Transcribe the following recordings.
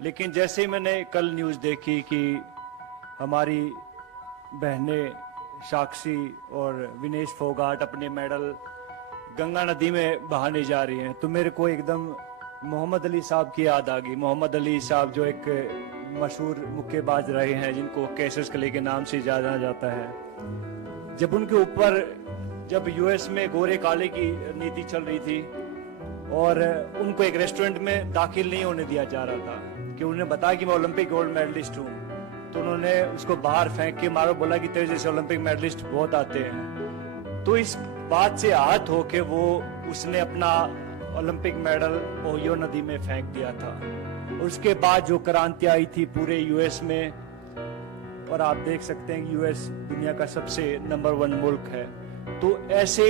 लेकिन जैसे ही मैंने कल न्यूज़ देखी कि हमारी बहनें साक्षी और विनेश फोगाट अपने मेडल गंगा नदी में बहाने जा रही हैं, तो मेरे को एकदम मोहम्मद अली साहब की याद आ गई। मोहम्मद अली साहब जो एक मशहूर मुक्केबाज रहे हैं, जिनको कैसिस क्ले के नाम से जाना जाता है। जब उनके ऊपर जब यूएस में गोरे काले की नीति चल रही थी और उनको एक रेस्टोरेंट में दाखिल नहीं होने दिया जा रहा था कि उन्हें बताया कि मैं ओलंपिक गोल्ड मेडलिस्ट हूँ, तो उन्होंने उसको बाहर फेंक के मारो, बोला कि तेरे जैसे ओलंपिक मेडलिस्ट बहुत आते हैं। तो इस बात से आहत होके वो उसने अपना ओलंपिक मेडल ओहियो नदी में फेंक दिया था। उसके बाद जो क्रांति आई थी पूरे यूएस में, और आप देख सकते हैं यूएस दुनिया का सबसे नंबर 1 मुल्क है, तो ऐसे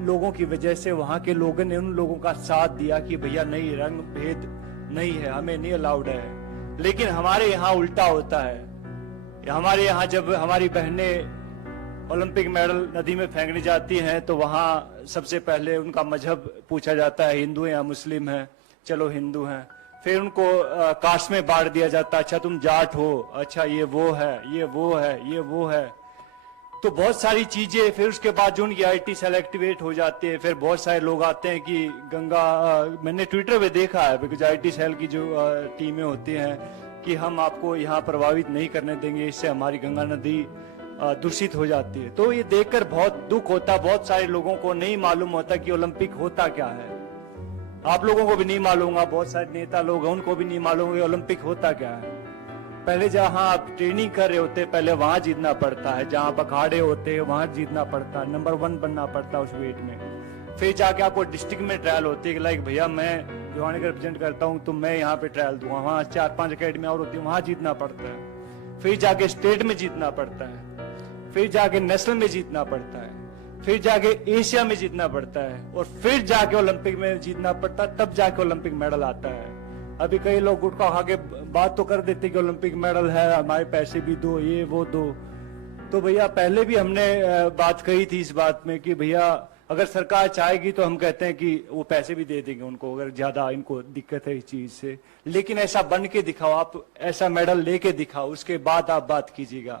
लोगों की वजह से वहां के लोगों ने उन लोगों का साथ दिया कि भैया नहीं, रंग भेद नहीं है, हमें नहीं अलाउड है। लेकिन हमारे यहाँ उल्टा होता है। हमारे यहाँ जब हमारी बहनें ओलंपिक मेडल नदी में फेंकने जाती हैं तो वहां सबसे पहले उनका मजहब पूछा जाता है, हिंदू या मुस्लिम है, चलो हिंदू हैं। फिर उनको कास्ट में बांट दिया जाता है, अच्छा तुम जाट हो, अच्छा ये वो है, ये वो है, ये वो है। तो बहुत सारी चीजें। फिर उसके बाद जो उनकी आईटी सेल एक्टिवेट हो जाती है, फिर बहुत सारे लोग आते हैं कि गंगा, मैंने ट्विटर पे देखा है, बिकॉज आईटी सेल की जो टीमें होती हैं कि हम आपको यहाँ प्रभावित नहीं करने देंगे, इससे हमारी गंगा नदी दूषित हो जाती है। तो ये देखकर बहुत दुख होता। बहुत सारे लोगों को नहीं मालूम होता कि ओलंपिक होता क्या है। आप लोगों को भी नहीं मालूम होगा, बहुत सारे नेता लोग हैं उनको भी नहीं मालूम कि ओलंपिक होता क्या है। पहले जहां आप ट्रेनिंग कर रहे होते, पहले वहां जीतना पड़ता है, जहां आप अखाड़े होते हैं वहां जीतना पड़ता है, नंबर 1 बनना पड़ता है उस वेट में। फिर जाके आपको डिस्ट्रिक्ट में ट्रायल होती है कि लाइक भैया मैं भिवानी का रिप्रेजेंट करता हूँ तो मैं यहाँ पे ट्रायल दूंगा, वहां 4-5 अकेडमी और होती है, वहां जीतना पड़ता है। फिर जाके स्टेट में जीतना पड़ता है, फिर जाके नेशनल में जीतना पड़ता है, फिर जाके एशिया में जीतना पड़ता है, और फिर जाके ओलंपिक में जीतना पड़ता है, तब जाके ओलंपिक मेडल आता है। अभी कई लोग गुटखा खा के बात तो कर देते कि ओलंपिक मेडल है, हमारे पैसे भी दो, ये वो दो। तो भैया पहले भी हमने बात कही थी इस बात में कि भैया अगर सरकार चाहेगी तो हम कहते हैं कि वो पैसे भी दे देंगे उनको, अगर ज्यादा इनको दिक्कत है इस चीज से। लेकिन ऐसा बन के दिखाओ, आप ऐसा मेडल लेके दिखाओ, उसके बाद आप बात कीजिएगा।